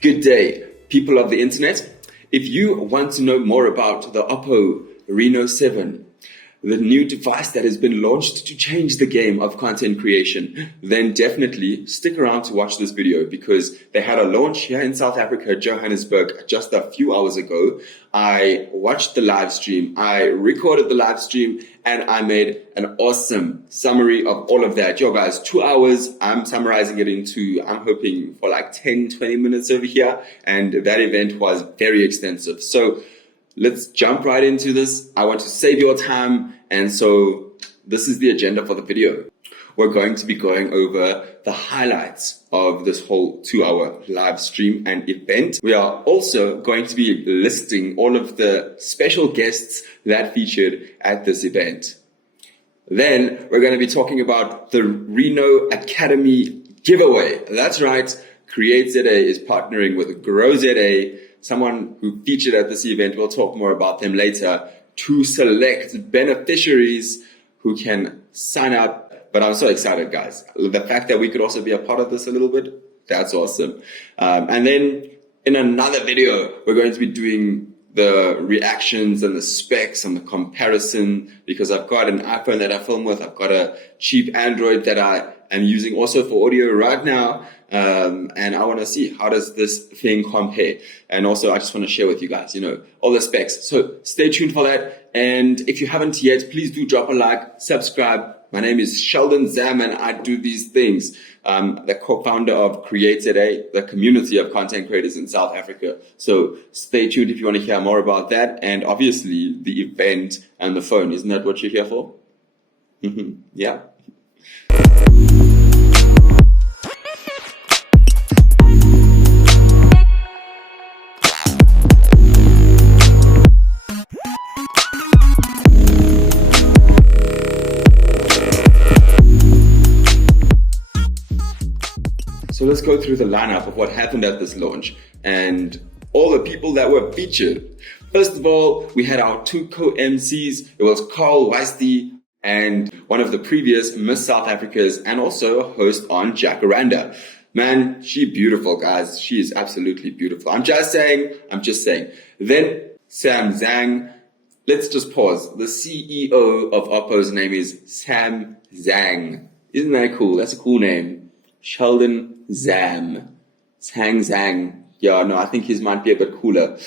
Good day, people of the internet. If you want to know more about the Oppo Reno 7, the new device that has been launched to change the game of content creation, then definitely stick around to watch this video because they had a launch here in South Africa, Johannesburg, just a few hours ago. I watched the live stream, I recorded the live stream, and I made an awesome summary of all of that. Yo guys, 2 hours, I'm summarizing it into, I'm hoping for like 10-20 minutes over here, and that event was very extensive. So let's jump right into this. I want to save your time, and so this is the agenda for the video. We're going to be going over the highlights of this whole 2-hour live stream and event. We are also going to be listing all of the special guests that featured at this event. Then we're going to be talking about the Reno Academy giveaway. That's right, CreateZA is partnering with GrowZA, someone who featured at this event. We'll talk more about them later, to select beneficiaries who can sign up. But I'm so excited, guys. The fact that we could also be a part of this a little bit, that's awesome. And then in another video, we're going to be doing the reactions and the specs and the comparison, because I've got an iPhone that I film with. I've got a cheap Android that I am using also for audio right now. And I want to see, how does this thing compare? And also I just want to share with you guys, all the specs. So stay tuned for that. And if you haven't yet, please do drop a like, subscribe. My name is sheldon.zam and I do these things. The co-founder of CreateZA, the community of content creators in South Africa. So stay tuned if you want to hear more about that. And obviously the event and the phone. Isn't that what you're here for? Yeah. So let's go through the lineup of what happened at this launch and all the people that were featured. First of all, we had our two co-MCs. It was Carl Weisty and one of the previous Miss South Africa's, and also a host on Jacaranda. Man, she beautiful, guys. She is absolutely beautiful. I'm just saying. Then Sam Zhang. Let's just pause. The CEO of Oppo's name is Sam Zhang. Isn't that cool? That's a cool name. Sheldon Zam. Zhang. Yeah, no, I think his might be a bit cooler.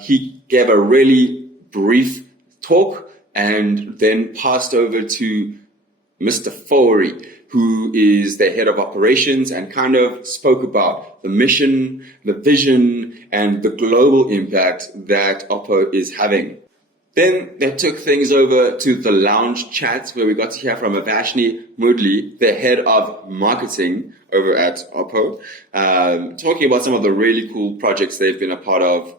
He gave a really brief talk and then passed over to Mr. Fourie, who is the head of operations, and kind of spoke about the mission, the vision, and the global impact that Oppo is having. Then they took things over to the lounge chat, where we got to hear from Avashni Moodley, the head of marketing over at Oppo, talking about some of the really cool projects they've been a part of.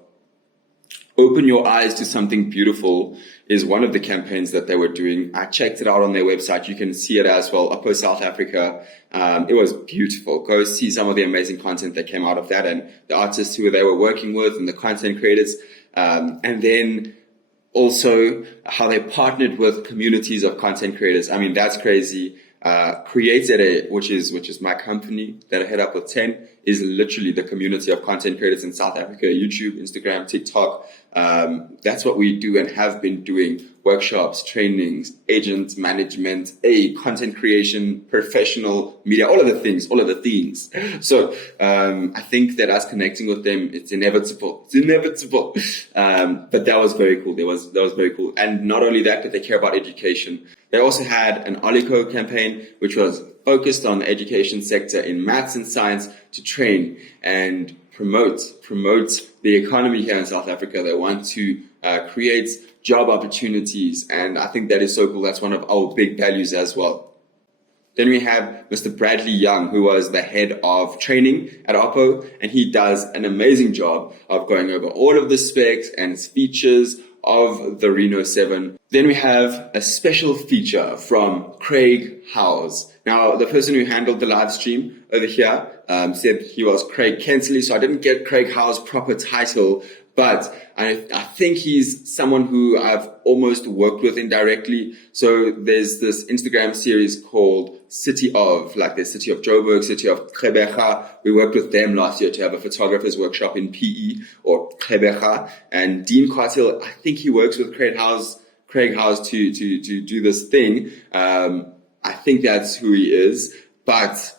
Open Your Eyes to Something Beautiful is one of the campaigns that they were doing. I checked it out on their website. You can see it as well, Oppo South Africa. It was beautiful. Go see some of the amazing content that came out of that and the artists who they were working with and the content creators. And then also how they partnered with communities of content creators. I mean, that's crazy. CreateZA, which is my company that I head up with 10, is literally the community of content creators in South Africa, YouTube, Instagram, TikTok. That's what we do and have been doing: workshops, trainings, agent management, content creation, professional media, all of the things. So I think that us connecting with them, it's inevitable. But that was very cool. That was very cool. And not only that, but they care about education. They also had an Olico campaign, which was focused on the education sector in maths and science to train and promote the economy here in South Africa. They want to create job opportunities, and I think that is so cool. That's one of our big values as well. Then we have Mr. Bradley Young, who was the head of training at Oppo, and he does an amazing job of going over all of the specs and features of the Reno 7. Then we have a special feature from Craig Howes. Now, the person who handled the live stream over here said he was Craig Kensley, so I didn't get Craig Howes' proper title, but I think he's someone who I've almost worked with indirectly. So there's this Instagram series called City of, like the City of Joburg, City of CreateZA. We worked with them last year to have a photographer's workshop in PE or CreateZA. And Dean Cartill, I think he works with Craig Howes to do this thing. I think that's who he is. But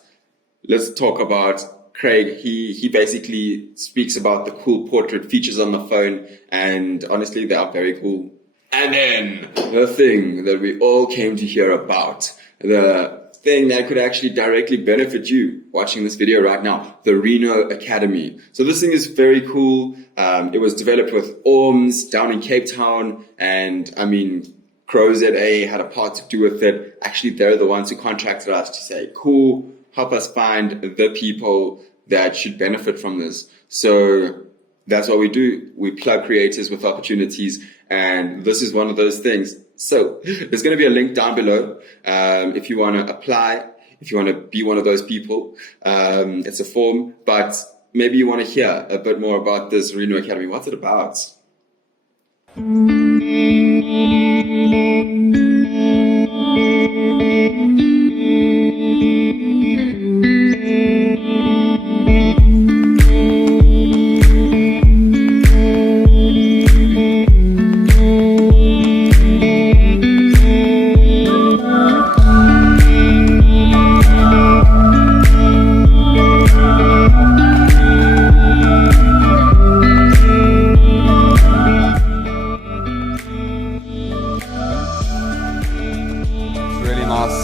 let's talk about Craig. He basically speaks about the cool portrait features on the phone, and honestly, they are very cool. And then the thing that we all came to hear about, the thing that could actually directly benefit you watching this video right now, the Reno Academy. So this thing is very cool. It was developed with ORMS down in Cape Town, and I mean, CreateZA had a part to do with it. Actually, they're the ones who contracted us to say, cool, help us find the people that should benefit from this. So that's what we do. We plug creators with opportunities, and this is one of those things. So there's going to be a link down below if you want to apply, if you want to be one of those people. It's a form, but maybe you want to hear a bit more about this Reno Academy. What's it about?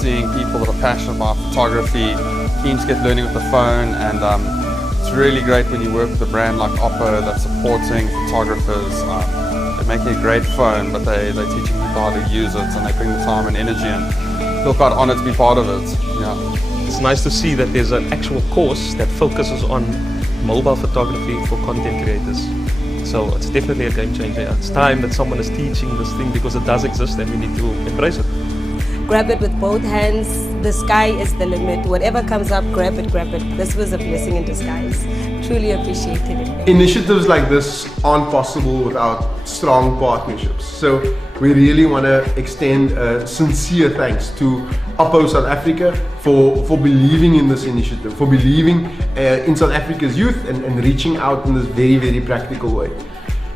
Seeing people that are passionate about photography, keen to get learning with the phone, and it's really great when you work with a brand like Oppo that's supporting photographers. They're making a great phone, but they're teaching people how to use it, and they bring the time and energy, and feel quite honoured to be part of it. Yeah. It's nice to see that there's an actual course that focuses on mobile photography for content creators. So it's definitely a game changer. It's time that someone is teaching this thing, because it does exist and we need to embrace it. Grab it with both hands. The sky is the limit. Whatever comes up, grab it, grab it. This was a blessing in disguise. Truly appreciated it. Initiatives like this aren't possible without strong partnerships. So we really want to extend a sincere thanks to Oppo South Africa for believing in this initiative, for believing in South Africa's youth and reaching out in this very, very practical way.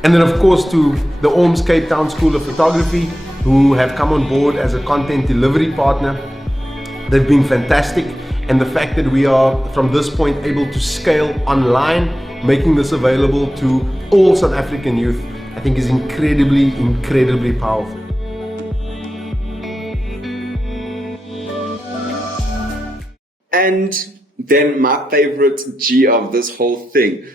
And then of course to the ORMS Cape Town School of Photography, who have come on board as a content delivery partner. They've been fantastic, and the fact that we are from this point able to scale online, making this available to all South African youth, I think is incredibly, incredibly powerful. And then my favorite G of this whole thing,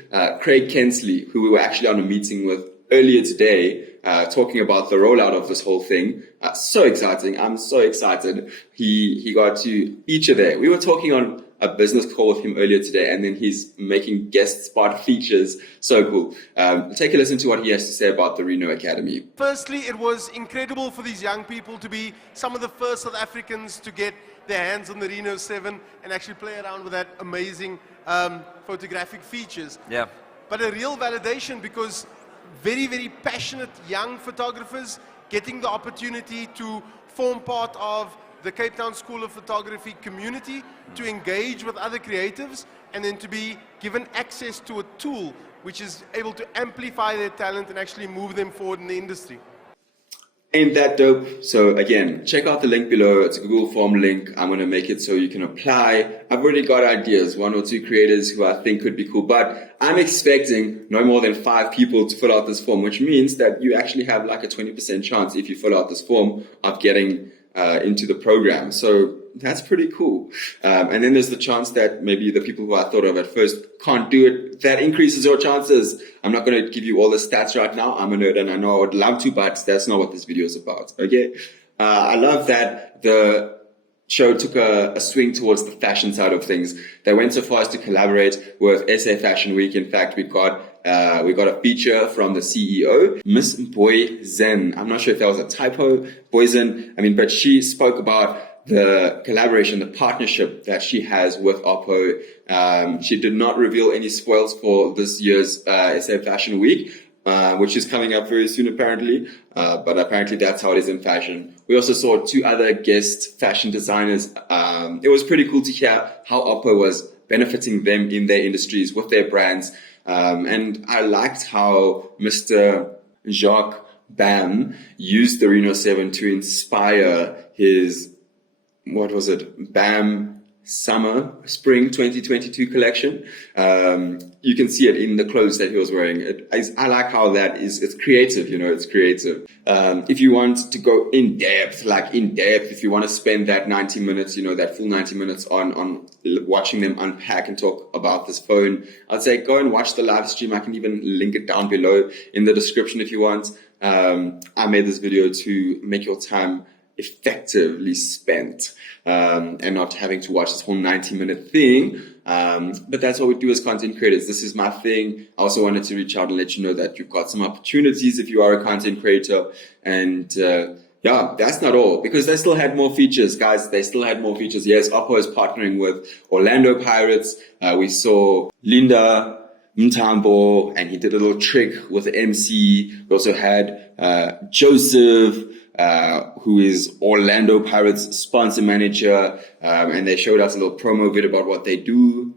Craig Kensley, who we were actually on a meeting with earlier today, talking about the rollout of this whole thing. So exciting. I'm so excited. He got to feature there. We were talking on a business call with him earlier today, and then he's making guest spot features. So cool. Take a listen to what he has to say about the Reno Academy. Firstly, it was incredible for these young people to be some of the first South Africans to get their hands on the Reno 7 and actually play around with that amazing photographic features. Yeah. But a real validation, because very, very passionate young photographers getting the opportunity to form part of the Cape Town School of Photography community, to engage with other creatives, and then to be given access to a tool which is able to amplify their talent and actually move them forward in the industry. Ain't that dope? So again, check out the link below. It's a Google form link. I'm going to make it so you can apply. I've already got ideas, 1 or 2 creators who I think could be cool, but I'm expecting no more than 5 people to fill out this form, which means that you actually have like a 20% chance if you fill out this form of getting into the program. So that's pretty cool. And then there's the chance that maybe the people who I thought of at first can't do it. That increases your chances. I'm not going to give you all the stats right now. I'm a nerd and I know I would love to, but that's not what this video is about. Okay. I love that show took a swing towards the fashion side of things. They went so far as to collaborate with SA Fashion Week. In fact, we got a feature from the CEO, Miss Boyzen. I'm not sure if that was a typo, Boyzen. But she spoke about the collaboration, the partnership that she has with Oppo. She did not reveal any spoils for this year's SA Fashion Week, which is coming up very soon apparently, but apparently that's how it is in fashion. We also saw 2 other guest fashion designers. It was pretty cool to hear how Oppo was benefiting them in their industries with their brands. And I liked how Mr. Jacques Bam used the Reno 7 to inspire his, what was it, Bam Spring 2022 collection. You can see it in the clothes that he was wearing. I like how that is, it's creative, it's creative. If you want to go in depth, if you want to spend that 90 minutes, that full 90 minutes on watching them unpack and talk about this phone, I'd say go and watch the live stream. I can even link it down below in the description if you want. I made this video to make your time effectively spent, and not having to watch this whole 90-minute thing. But that's what we do as content creators. This is my thing. I also wanted to reach out and let you know that you've got some opportunities if you are a content creator. And yeah, that's not all, because they still had more features, guys. They still had more features. Yes, Oppo is partnering with Orlando Pirates. We saw Linda Mtambo, and he did a little trick with the MC. We also had Joseph, who is Orlando Pirates sponsor manager, and they showed us a little promo vid about what they do.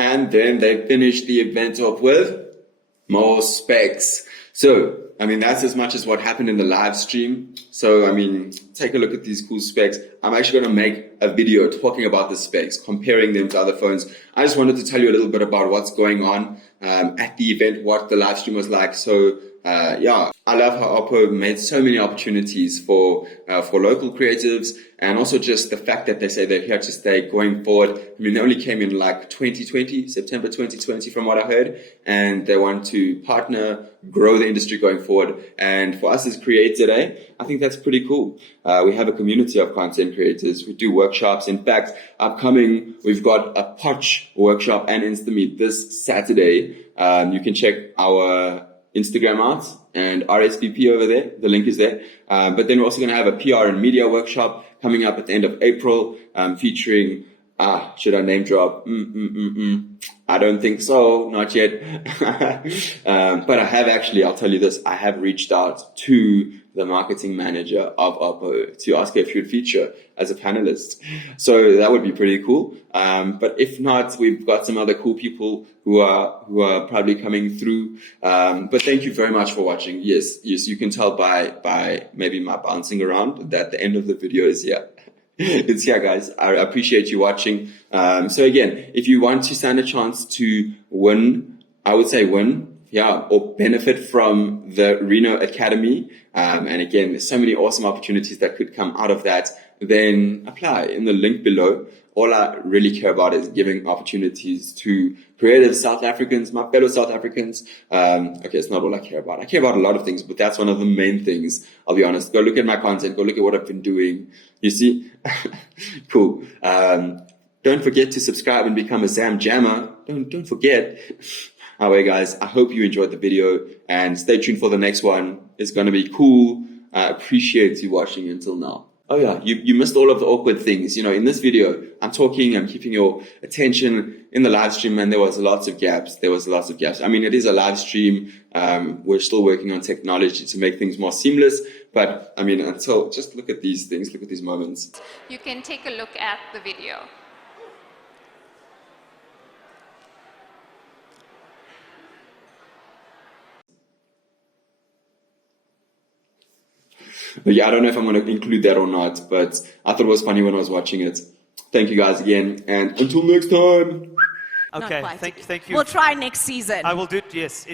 And then they finished the event off with more specs. So, that's as much as what happened in the live stream. So, take a look at these cool specs. I'm actually going to make a video talking about the specs, comparing them to other phones. I just wanted to tell you a little bit about what's going on at the event, what the live stream was like. So, yeah, I love how Oppo made so many opportunities for local creatives, and also just the fact that they say they're here to stay going forward. They only came in like September 2020 from what I heard, and they want to partner, grow the industry going forward. And for us as CreateZA, I think that's pretty cool. We have a community of content creators. We do workshops. In fact, upcoming, we've got a Poch workshop and Instameet this Saturday. You can check our Instagram out and RSVP over there. The link is there. But then we're also going to have a PR and media workshop coming up at the end of April, featuring, should I name drop? I don't think so, not yet. But I have actually, I'll tell you this, I have reached out to the marketing manager of Oppo to ask her if she would feature as a panelist. So that would be pretty cool. But if not, we've got some other cool people who are probably coming through. But thank you very much for watching. Yes, you can tell by maybe my bouncing around that the end of the video is here. It's here, guys. I appreciate you watching. So again, if you want to stand a chance to win, I would say win, or benefit from the Reno Academy. And again, there's so many awesome opportunities that could come out of that. Then apply in the link below. All I really care about is giving opportunities to creative South Africans, my fellow South Africans. Okay, it's not all I care about. I care about a lot of things, but that's one of the main things. I'll be honest. Go look at my content. Go look at what I've been doing. You see? Cool. Don't forget to subscribe and become a Zam Jammer. Don't forget. Anyway, guys, I hope you enjoyed the video, and stay tuned for the next one. It's going to be cool. I appreciate you watching until now. Oh yeah, you missed all of the awkward things. You know, in this video, I'm talking, I'm keeping your attention. In the live stream, and there was lots of gaps. I mean, it is a live stream. We're still working on technology to make things more seamless. But I mean, just look at these things, look at these moments. You can take a look at the video. Yeah, I don't know if I'm going to include that or not, but I thought it was funny when I was watching it. Thank you guys again, and until next time. Okay, Not quite. thank you. We'll try next season. I will do it, yes.